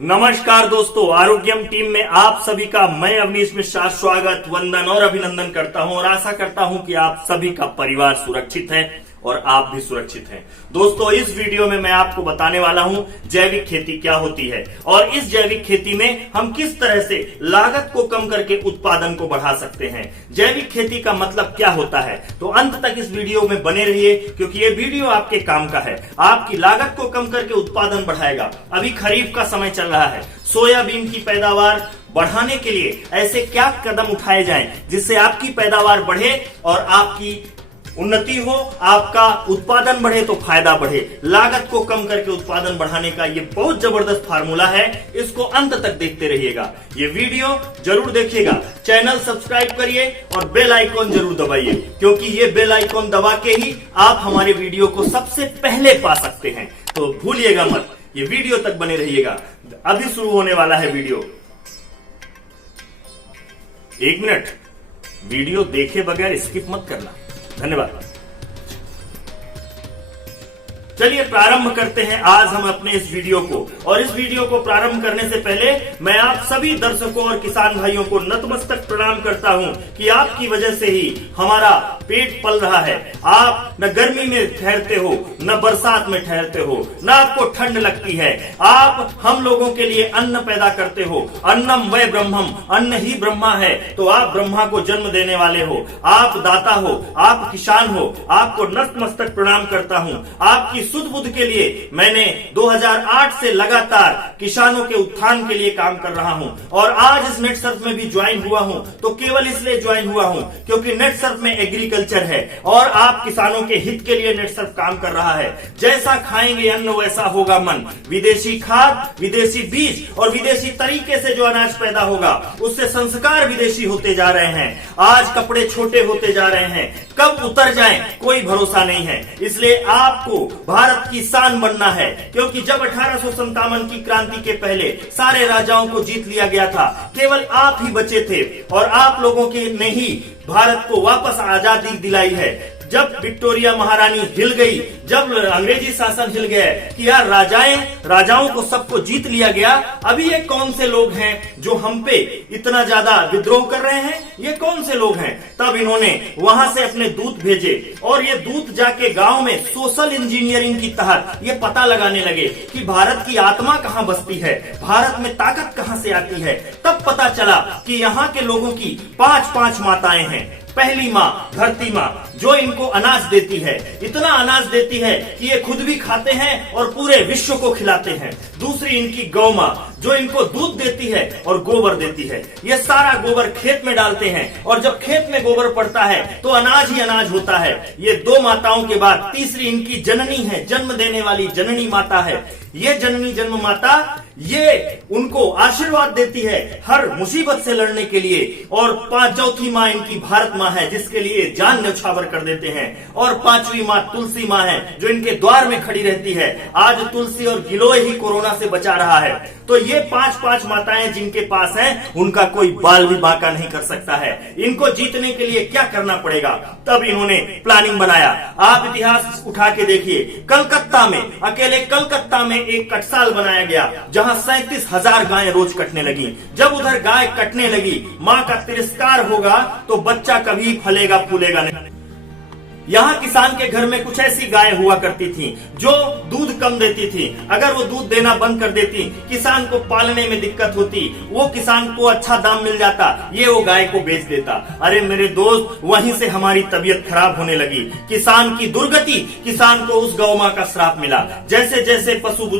नमस्कार दोस्तों, आरोग्यम टीम में आप सभी का मैं अवनीश मिश्रा स्वागत, वंदन और अभिनंदन करता हूं और आशा करता हूं कि आप सभी का परिवार सुरक्षित है और आप भी सुरक्षित हैं। दोस्तों, इस वीडियो में मैं आपको बताने वाला हूं जैविक खेती क्या होती है और इस जैविक खेती में हम किस तरह से लागत को कम करके उत्पादन को बढ़ा सकते हैं। जैविक खेती का मतलब क्या होता है, तो अंत तक इस वीडियो में बने रहिए क्योंकि ये वीडियो आपके काम का है। आपकी लागत को कम करके उत्पादन बढ़ाएगा। अभी खरीफ का समय चल रहा है, सोयाबीन की पैदावार बढ़ाने के लिए ऐसे क्या कदम उठाए जाएं जिससे आपकी पैदावार बढ़े और आपकी उन्नति हो, आपका उत्पादन बढ़े तो फायदा बढ़े। लागत को कम करके उत्पादन बढ़ाने का ये बहुत जबरदस्त फार्मूला है, इसको अंत तक देखते रहिएगा। ये वीडियो जरूर देखिएगा, चैनल सब्सक्राइब करिए और बेल आइकॉन जरूर दबाइए क्योंकि ये बेल आइकॉन दबा के ही आप हमारे वीडियो को सबसे पहले पा सकते हैं। तो भूलिएगा मत, ये वीडियो तक बने रहिएगा। अभी शुरू होने वाला है वीडियो। 1 मिनट, वीडियो देखे बगैर स्किप मत करना। धन्यवाद। चलिए प्रारंभ करते हैं आज हम अपने इस वीडियो को। और इस वीडियो को प्रारंभ करने से पहले मैं आप सभी दर्शकों और किसान भाइयों को नतमस्तक प्रणाम करता हूं कि आपकी वजह से ही हमारा पेट पल रहा है। आप न गर्मी में ठहरते हो, न बरसात में ठहरते हो, न आपको ठंड लगती है। आप हम लोगों के लिए अन्न पैदा करते हो। अन्नम वै ब्रह्मम, अन्न ही ब्रह्मा है। तो आप ब्रह्मा को जन्म देने वाले हो, आप दाता हो, आप किसान हो। आपको नतमस्तक प्रणाम करता हूं। आपकी सुध बुद्ध के लिए मैंने 2008 से लगातार किसानों के उत्थान के लिए काम कर रहा हूं और आज इस नेट सर्फ में भी ज्वाइन हुआ हूं। तो केवल इसलिए ज्वाइन हुआ हूं क्योंकि नेट सर्फ में एग्रीकल्चर है और आप किसानों के हित के लिए नेट सर्फ काम कर रहा है। जैसा खाएंगे अन्न वैसा होगा मन। विदेशी खाद, विदेशी बीज और विदेशी तरीके से जो अनाज पैदा होगा उससे संस्कार विदेशी होते जा रहे हैं। आज कपड़े छोटे होते जा रहे हैं, कब उतर जाएं कोई भरोसा नहीं है। इसलिए आपको भारत की शान बनना है क्योंकि जब 1857 की क्रांति के पहले सारे राजाओं को जीत लिया गया था, केवल आप ही बचे थे और आप लोगों के ने ही भारत को वापस आजादी दिलाई है। जब विक्टोरिया महारानी हिल गई, जब अंग्रेजी शासन हिल गया कि यार राजाओं को सबको जीत लिया गया, अभी ये कौन से लोग हैं जो हम पे इतना ज्यादा विद्रोह कर रहे हैं, ये कौन से लोग हैं। तब इन्होंने वहां से अपने दूत भेजे और ये दूत जाके गांव में सोशल इंजीनियरिंग की तहत ये पता लगाने लगे कि भारत की आत्मा कहाँ बसती है, भारत में ताकत कहाँ से आती है। तब पता चला कि यहाँ के लोगों की 5 माताएं हैं। पहली माँ धरती माँ जो इनको अनाज देती है, इतना अनाज देती है कि ये खुद भी खाते हैं और पूरे विश्व को खिलाते हैं। दूसरी इनकी गौ माँ जो इनको दूध देती है और गोबर देती है। ये सारा गोबर खेत में डालते हैं और जब खेत में गोबर पड़ता है तो अनाज ही अनाज होता है। ये 2 माताओं के बाद तीसरी इनकी जननी है, जन्म देने वाली जननी माता है। ये जननी जन्म माता ये उनको आशीर्वाद देती है हर मुसीबत से लड़ने के लिए। और चौथी माँ इनकी भारत माँ है जिसके लिए जान न्यौछावर कर देते हैं। और 5वीं माँ तुलसी माँ है जो इनके द्वार में खड़ी रहती है। आज तुलसी और गिलोय ही कोरोना से बचा रहा है। तो ये 5 माताएं जिनके पास हैं, उनका कोई बाल भी बांका नहीं कर सकता है। इनको जीतने के लिए क्या करना पड़ेगा, तब इन्होंने प्लानिंग बनाया। आप इतिहास उठा के देखिए, कलकत्ता में, अकेले कलकत्ता में एक कटसाल बनाया गया जहां 37,000 गायें रोज कटने लगी। जब उधर गाय कटने लगी, माँ का तिरस्कार होगा तो बच्चा कभी फलेगा फूलेगा नहीं। यहाँ किसान के घर में कुछ ऐसी गायें हुआ करती थी जो दूध कम देती थी। अगर वो दूध देना बंद कर देती, किसान को पालने में दिक्कत होती, वो किसान को अच्छा दाम मिल जाता, ये वो गाय को बेच देता। अरे मेरे दोस्त, वहीं से हमारी तबीयत खराब होने लगी। किसान की दुर्गति, किसान को उस गौ माँ का श्राप मिला। जैसे जैसे पशु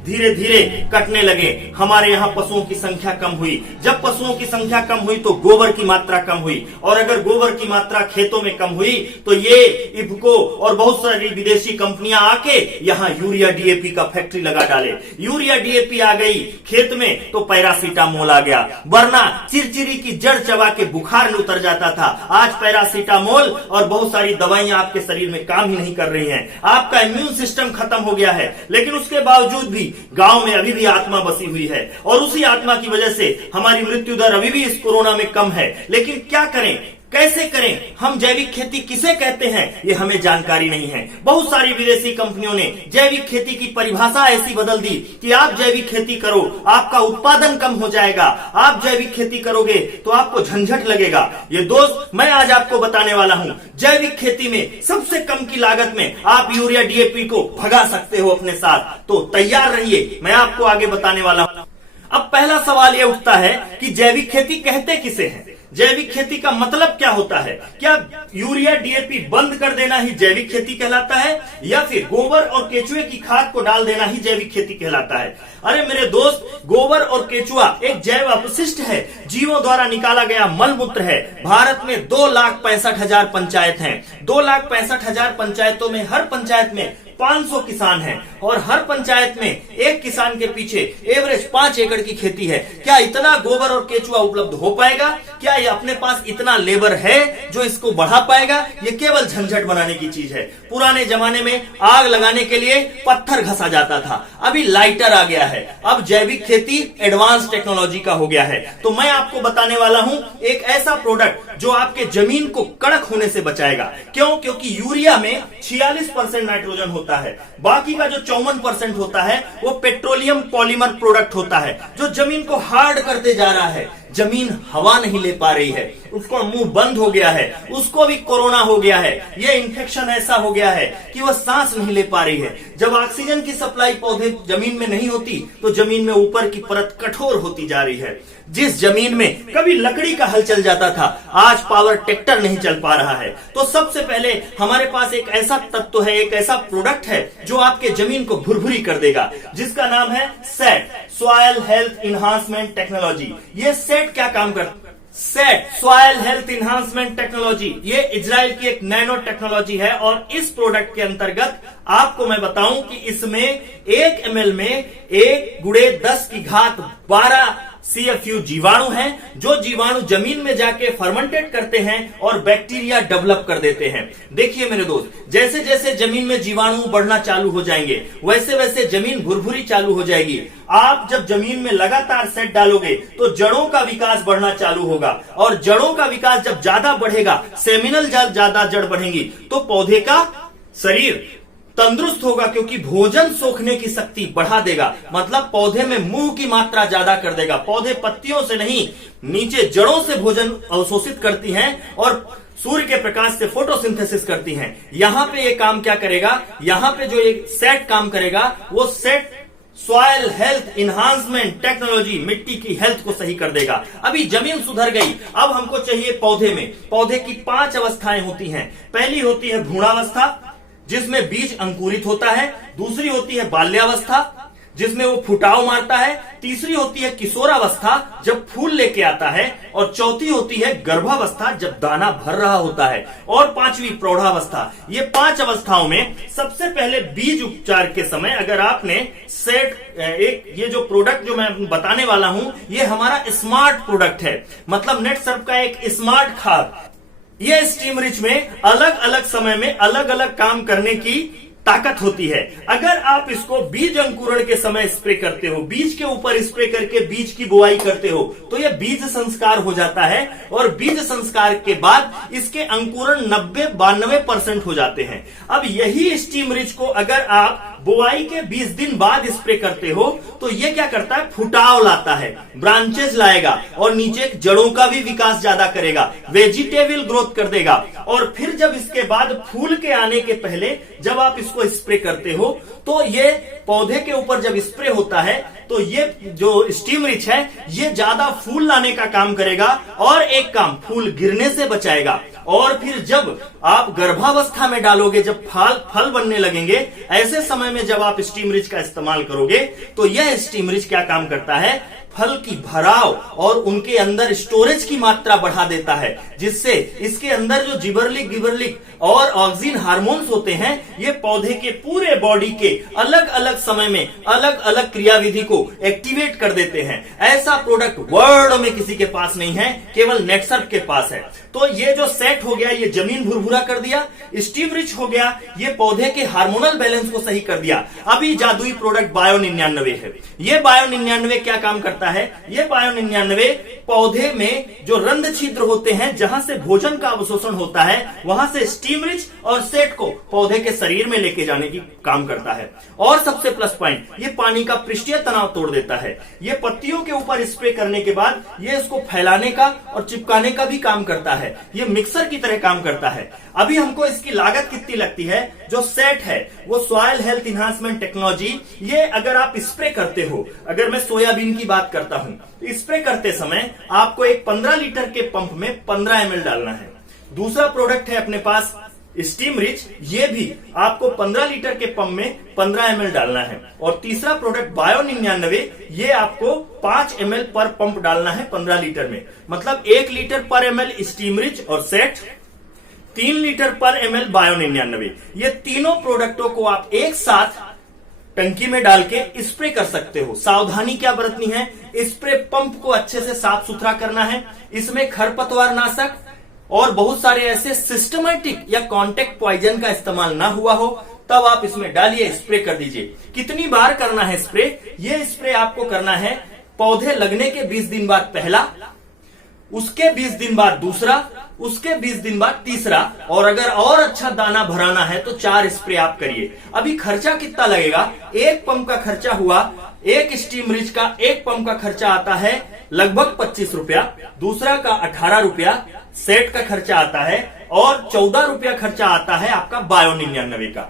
धीरे धीरे कटने लगे, हमारे यहाँ पशुओं की संख्या कम हुई। जब पशुओं की संख्या कम हुई तो गोबर की मात्रा कम हुई और अगर गोबर की मात्रा खेतों में कम हुई तो ये इफको और बहुत सारी विदेशी कंपनियां आके यहाँ यूरिया डीएपी का फैक्ट्री लगा डाले। यूरिया डीएपी आ गई खेत में तो पैरासीटामोल आ गया, वरना चिरचिरी की जड़ चबा के बुखार में उतर जाता था। आज पैरासीटामोल और बहुत सारी दवाइयां आपके शरीर में काम ही नहीं कर रही हैं। आपका इम्यून सिस्टम खत्म हो गया है, लेकिन उसके बावजूद भी गांव में अभी भी आत्मा बसी हुई है और उसी आत्मा की वजह से हमारी मृत्यु दर अभी भी इस कोरोना में कम है। लेकिन क्या करें, कैसे करें, हम जैविक खेती किसे कहते हैं, ये हमें जानकारी नहीं है। बहुत सारी विदेशी कंपनियों ने जैविक खेती की परिभाषा ऐसी बदल दी कि आप जैविक खेती करो, आपका उत्पादन कम हो जाएगा, आप जैविक खेती करोगे तो आपको झंझट लगेगा। ये दोस्त, मैं आज आपको बताने वाला हूं, जैविक खेती में सबसे कम की लागत में आप यूरिया डीएपी को भगा सकते हो अपने साथ। तो तैयार रहिए, मैं आपको आगे बताने वाला हूं। अब पहला सवाल यह उठता है कि जैविक खेती कहते किसे हैं, जैविक खेती का मतलब क्या होता है? क्या यूरिया डीएपी बंद कर देना ही जैविक खेती कहलाता है, या फिर गोबर और केचुए की खाद को डाल देना ही जैविक खेती कहलाता है? अरे मेरे दोस्त, गोबर और केचुआ एक जैव अपशिष्ट है, जीवों द्वारा निकाला गया मल मूत्र है। भारत में 2,65,000 पंचायत हैं। 2,65,000 पंचायतों में हर पंचायत में 500 किसान हैं और हर पंचायत में एक किसान के पीछे एवरेज 5 एकड़ की खेती है। क्या इतना गोबर और केचुआ उपलब्ध हो पाएगा? क्या ये अपने पास इतना लेबर है जो इसको बढ़ा पाएगा? ये केवल झंझट बनाने की चीज है। पुराने जमाने में आग लगाने के लिए पत्थर घसा जाता था, अभी लाइटर आ गया है। अब जैविक खेती एडवांस टेक्नोलॉजी का हो गया है। तो मैं आपको बताने वाला हूं एक ऐसा प्रोडक्ट जो आपके जमीन को कड़क होने से बचाएगा। क्यों? क्योंकि यूरिया में 46% नाइट्रोजन होता है, बाकी का जो 54% होता है वो पेट्रोलियम पॉलीमर प्रोडक्ट होता है, जो जमीन को हार्ड करते जा रहा है। जमीन हवा नहीं ले पा रही है, उसको मुंह बंद हो गया है, उसको भी कोरोना हो गया है, ये इन्फेक्शन ऐसा हो गया है कि वह सांस नहीं ले पा रही है। जब ऑक्सीजन की सप्लाई पौधे जमीन में नहीं होती तो जमीन में ऊपर की परत कठोर होती जा रही है। जिस जमीन में कभी लकड़ी का हल चल जाता था, आज पावर ट्रैक्टर नहीं चल पा रहा है। तो सबसे पहले हमारे पास एक ऐसा तत्व है, एक ऐसा प्रोडक्ट है जो आपके जमीन को भुरभुरी कर देगा, जिसका नाम है set, soil health enhancement technology. ये सेट क्या काम करता है? Set, soil health enhancement technology, ये इजराइल की एक नैनो टेक्नोलॉजी है। और इस प्रोडक्ट के अंतर्गत आपको मैं बताऊं कि इसमें 1 ml में 1×10⁻12 CFU जीवाणु हैं, जो जीवाणु जमीन में जाके फर्मेंटेट करते हैं और बैक्टीरिया डेवलप कर देते हैं। देखिए मेरे दोस्त, जैसे जैसे जमीन में जीवाणु बढ़ना चालू हो जाएंगे, वैसे वैसे जमीन भुरभुरी चालू हो जाएगी। आप जब जमीन में लगातार सेट डालोगे तो जड़ों का विकास बढ़ना चालू होगा, और जड़ों का विकास जब ज्यादा बढ़ेगा, सेमिनल ज्यादा जड़ बढ़ेंगी, तो पौधे का शरीर तंदुरुस्त होगा, क्योंकि भोजन सोखने की शक्ति बढ़ा देगा। मतलब पौधे में मुंह की मात्रा ज्यादा कर देगा। पौधे पत्तियों से नहीं, नीचे जड़ों से भोजन अवशोषित करती हैं और सूर्य के प्रकाश से फोटोसिंथेसिस करती हैं। यहां पे ये काम क्या करेगा? यहां पे जो एक सेट काम करेगा, वो set soil health enhancement technology मिट्टी की हेल्थ को सही कर देगा। अभी जमीन सुधर गई, अब हमको चाहिए पौधे में। पौधे की 5 अवस्थाएं होती हैं। पहली होती है भ्रूणावस्था, जिसमें बीज अंकुरित होता है। दूसरी होती है बाल्यावस्था, जिसमें वो फुटाव मारता है। तीसरी होती है किशोरावस्था, जब फूल लेके आता है। और चौथी होती है गर्भावस्था, जब दाना भर रहा होता है। और 5वीं प्रौढ़ावस्था। ये 5 अवस्थाओं में सबसे पहले बीज उपचार के समय अगर आपने सेट ये जो प्रोडक्ट जो मैं बताने वाला हूं, ये हमारा स्मार्ट प्रोडक्ट है। मतलब नेटसर्फ का एक स्मार्ट खाद। ये स्टीम रिच में अलग अलग समय में अलग अलग काम करने की ताकत होती है। अगर आप इसको बीज अंकुरण के समय स्प्रे करते हो, बीज के ऊपर स्प्रे करके बीज की बुआई करते हो, तो यह बीज संस्कार हो जाता है। और बीज संस्कार के बाद इसके अंकुरण 90-92% हो जाते हैं। अब यही स्टीम रिच को अगर आप बुआई के 20 दिन बाद स्प्रे करते हो, तो ये क्या करता है? फुटाव लाता है, ब्रांचेस लाएगा और नीचे जड़ों का भी विकास ज्यादा करेगा, वेजिटेबल ग्रोथ कर देगा। और फिर जब इसके बाद फूल के आने के पहले जब आप इसको स्प्रे करते हो, तो ये पौधे के ऊपर जब स्प्रे होता है, तो ये जो स्टीम रिच है, ये ज्यादा फूल लाने का काम करेगा और एक काम, फूल गिरने से बचाएगा। और फिर जब आप गर्भावस्था में डालोगे, जब फल बनने लगेंगे, ऐसे समय में जब आप स्टीम रिच का इस्तेमाल करोगे, तो यह स्टीम रिच क्या काम करता है? फल की भराव और उनके अंदर स्टोरेज की मात्रा बढ़ा देता है, जिससे इसके अंदर जो जिबरलिक गिबरलिक और ऑक्सीन हार्मोन्स होते हैं, ये पौधे के पूरे बॉडी के अलग अलग समय में अलग अलग क्रियाविधि को एक्टिवेट कर देते हैं। ऐसा प्रोडक्ट वर्ल्ड में किसी के पास नहीं है, केवल नेटसर्फ के पास है। तो ये जो सेट हो गया, ये जमीन भुरभुरा कर दिया। स्टीम रिच हो गया, ये पौधे के हार्मोनल बैलेंस को सही कर दिया। अभी जादुई प्रोडक्ट बायो 99 है। ये बायो 99 क्या काम करता है? ये बायो 99 पौधे में जो रंध्र छिद्र होते हैं, जहां से भोजन का अवशोषण होता है, वहां से स्टीम रिच और सेट को पौधे के शरीर में लेके जाने की काम करता है। और सबसे प्लस पॉइंट, ये पानी का पृष्ठीय तनाव तोड़ देता है। ये पत्तियों के ऊपर स्प्रे करने के बाद ये इसको फैलाने का और चिपकाने का भी काम करता है। ये मिक्सर की तरह काम करता है। अभी हमको इसकी लागत कितनी लगती है? जो सेट है वो सॉइल हेल्थ इन्हांसमेंट टेक्नोलॉजी, ये अगर आप स्प्रे करते हो, अगर मैं सोयाबीन की बात करता हूं, तो स्प्रे करते समय आपको एक 15 लीटर के पंप में 15 ml डालना है। दूसरा प्रोडक्ट है अपने पास स्टीम रिच, ये भी आपको 15 लीटर के पंप में 15 ml डालना है। और तीसरा प्रोडक्ट बायो 99, ये आपको 5 ml पर पंप डालना है 15 लीटर में। मतलब 1 लीटर पर ml स्टीम रिच और सेट, 3 लीटर पर ml बायो 99। ये तीनों प्रोडक्टों को आप एक साथ टंकी में डाल के स्प्रे कर सकते हो। सावधानी क्या बरतनी है? स्प्रे पंप को अच्छे से साफ सुथरा करना है। इसमें खरपतवार नाशक और बहुत सारे ऐसे सिस्टमैटिक या कॉन्टेक्ट पॉइजन का इस्तेमाल ना हुआ हो, तब आप इसमें डालिए, स्प्रे कर दीजिए। कितनी बार करना है स्प्रे? ये स्प्रे आपको करना है पौधे लगने के 20 दिन बाद पहला, उसके 20 दिन बाद दूसरा, उसके 20 दिन बाद तीसरा, और अगर और अच्छा दाना भराना है तो 4 स्प्रे आप करिए। अभी खर्चा कितना लगेगा? एक पंप का खर्चा हुआ, एक स्टीम रिच का एक पंप का खर्चा आता है लगभग 25 रुपया, दूसरा का 18 रुपया, सेट का खर्चा आता है, और 14 रुपया खर्चा आता है आपका बायो 99 का।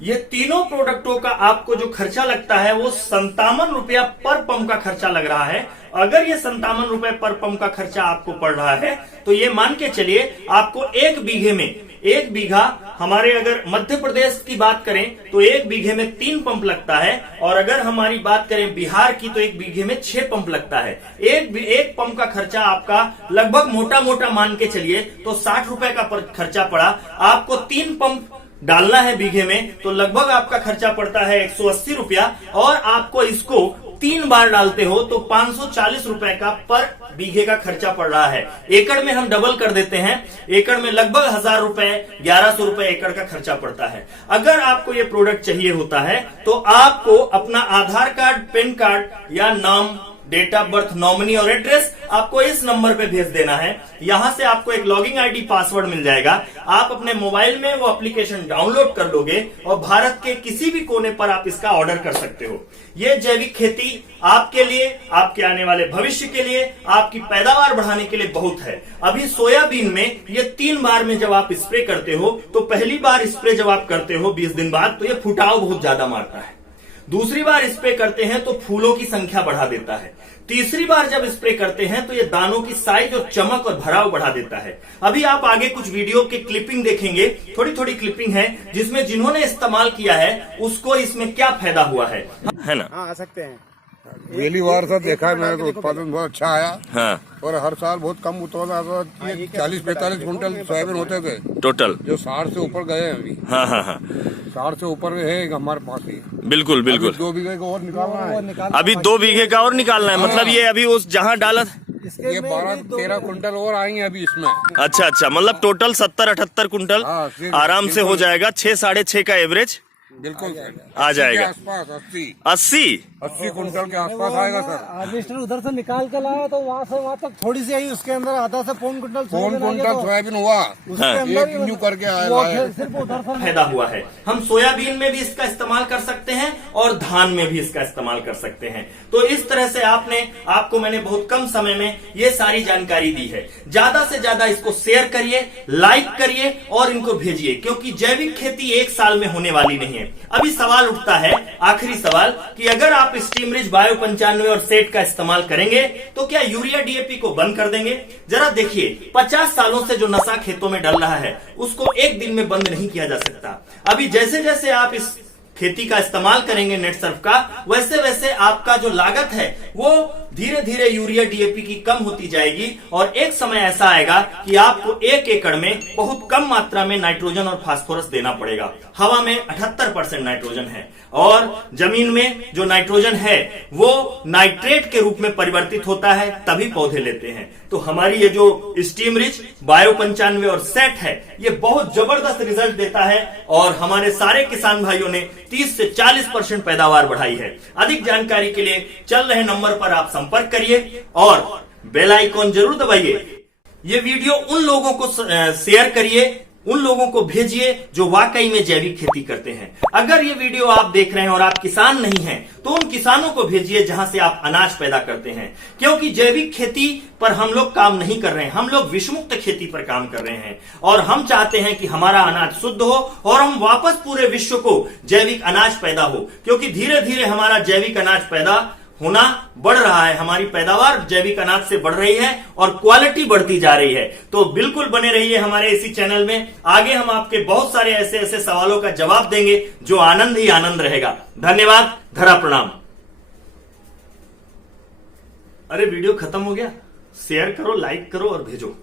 ये तीनों प्रोडक्टों का आपको जो खर्चा लगता है वो 57 रुपया पर पंप का खर्चा लग रहा है। अगर ये 57 रुपए पर पंप का खर्चा आपको पड़ रहा है तो ये मान के चलिए आपको 1 बीघे में, 1 बीघा हमारे अगर मध्य प्रदेश की बात करें तो 1 बीघे में 3 पंप लगता है, और अगर हमारी बात करें बिहार की तो 1 बीघे में 6 पंप लगता है। एक पंप का खर्चा आपका लगभग मोटा मोटा मान के चलिए तो 60 रुपए का खर्चा पड़ा। आपको 3 पंप डालना है बीघे में तो लगभग आपका खर्चा पड़ता है 180 रुपया, और आपको इसको 3 बार डालते हो तो 540 रुपए का पर बीघे का खर्चा पड़ रहा है। एकड़ में हम डबल कर देते हैं, एकड़ में लगभग 1000 रुपए, 1100 रुपए एकड़ का खर्चा पड़ता है। अगर आपको ये प्रोडक्ट चाहिए होता है तो आपको अपना आधार कार्ड, पैन कार्ड या नाम, डेट ऑफ बर्थ, नॉमिनी और एड्रेस आपको इस नंबर पे भेज देना है। यहां से आपको एक लॉगिंग आईडी, पासवर्ड मिल जाएगा। आप अपने मोबाइल में वो एप्लीकेशन डाउनलोड कर लोगे और भारत के किसी भी कोने पर आप इसका ऑर्डर कर सकते हो। ये जैविक खेती आपके लिए, आपके आने वाले भविष्य के लिए, आपकी पैदावार बढ़ाने के लिए बहुत है। अभी सोयाबीन में ये 3 बार में जब आप स्प्रे करते हो तो पहली बार स्प्रे जब आप करते हो 20 दिन बाद तो ये फुटाव बहुत ज्यादा मारता है। दूसरी बार स्प्रे करते हैं तो फूलों की संख्या बढ़ा देता है। तीसरी बार जब स्प्रे करते हैं तो ये दानों की साइज और चमक और भराव बढ़ा देता है। अभी आप आगे कुछ वीडियो के क्लिपिंग देखेंगे, थोड़ी थोड़ी क्लिपिंग है जिसमें जिन्होंने इस्तेमाल किया है उसको इसमें क्या फायदा हुआ है ना? हाँ, आ सकते हैं। पहली बार से देखा है मैंने तो उत्पादन बहुत अच्छा आया। हाँ। और हर साल बहुत कम उत्पादन आता था। 40-45 कुंटल सोयाबीन होते थे टोटल, जो 60 से ऊपर गए हैं अभी। हाँ हाँ हाँ 60 से ऊपर है हमारे पास ही। बिल्कुल बिल्कुल। 2 बीघे को और निकालना है। अभी 2 बीघे का और निकालना है। मतलब ये अभी उस जहाँ डाला ये 12-13 कुंटल और आएंगे अभी इसमें। अच्छा, मतलब टोटल 70-78 कुंटल आराम से हो जाएगा। 6-6.5 का एवरेज बिल्कुल आ जाएगा। आसपास 80 कुंटल के आसपास आएगा सर। हार्वेस्टर उधर से निकाल के लाया तो वहाँ से वहाँ तक थोड़ी सी आई, उसके अंदर आधा से पौन कुंटल सोयाबीन हुआ, एक न्यू करके आया। सिर्फ उधर से फायदा हुआ है। हम सोयाबीन में भी इसका इस्तेमाल कर सकते हैं और धान में भी इसका इस्तेमाल कर सकते हैं। तो इस तरह से आपको मैंने बहुत कम समय में ये सारी जानकारी दी है। ज्यादा से ज्यादा इसको शेयर करिए, लाइक करिए और इनको भेजिए, क्योंकि जैविक खेती 1 साल में होने वाली नहीं है। अभी सवाल उठता है, आखिरी सवाल, कि अगर आप स्टीम रिच, बायो 95 और सेट का इस्तेमाल करेंगे तो क्या यूरिया डीएपी को बंद कर देंगे? जरा देखिए, 50 सालों से जो नशा खेतों में डल रहा है उसको एक दिन में बंद नहीं किया जा सकता। अभी जैसे जैसे आप इस खेती का इस्तेमाल करेंगे नेट सर्फ का, वैसे वैसे आपका जो लागत है वो धीरे धीरे यूरिया डीएपी की कम होती जाएगी, और एक समय ऐसा आएगा कि आपको 1 एकड़ में बहुत कम मात्रा में नाइट्रोजन और फास्फोरस देना पड़ेगा। हवा में 78% नाइट्रोजन है और जमीन में जो नाइट्रोजन है वो नाइट्रेट के रूप में परिवर्तित होता है, तभी पौधे लेते हैं। तो हमारी ये जो स्टीम रिच, बायो 95 और सेट है, ये बहुत जबरदस्त रिजल्ट देता है और हमारे सारे किसान भाइयों ने 30 से 40% पैदावार बढ़ाई है। अधिक जानकारी के लिए चल रहे नंबर पर आप संपर्क करिए और बेल आइकॉन जरूर दबाइए। ये वीडियो उन लोगों को शेयर करिए, उन लोगों को भेजिए जो वाकई में जैविक खेती करते हैं। अगर ये वीडियो आप देख रहे हैं और आप किसान नहीं हैं, तो उन किसानों को भेजिए जहां से आप अनाज पैदा करते हैं, क्योंकि जैविक खेती पर हम लोग काम नहीं कर रहे हैं, हम लोग विषमुक्त खेती पर काम कर रहे हैं। और हम चाहते हैं कि हमारा अनाज शुद्ध हो और हम वापस पूरे विश्व को जैविक अनाज पैदा हो, क्योंकि धीरे धीरे हमारा जैविक अनाज पैदा होना बढ़ रहा है, हमारी पैदावार जैविक अनाज से बढ़ रही है और क्वालिटी बढ़ती जा रही है। तो बिल्कुल बने रहिए हमारे इसी चैनल में। आगे हम आपके बहुत सारे ऐसे ऐसे सवालों का जवाब देंगे जो आनंद ही आनंद रहेगा। धन्यवाद, धरा प्रणाम। अरे वीडियो खत्म हो गया, शेयर करो, लाइक करो और भेजो।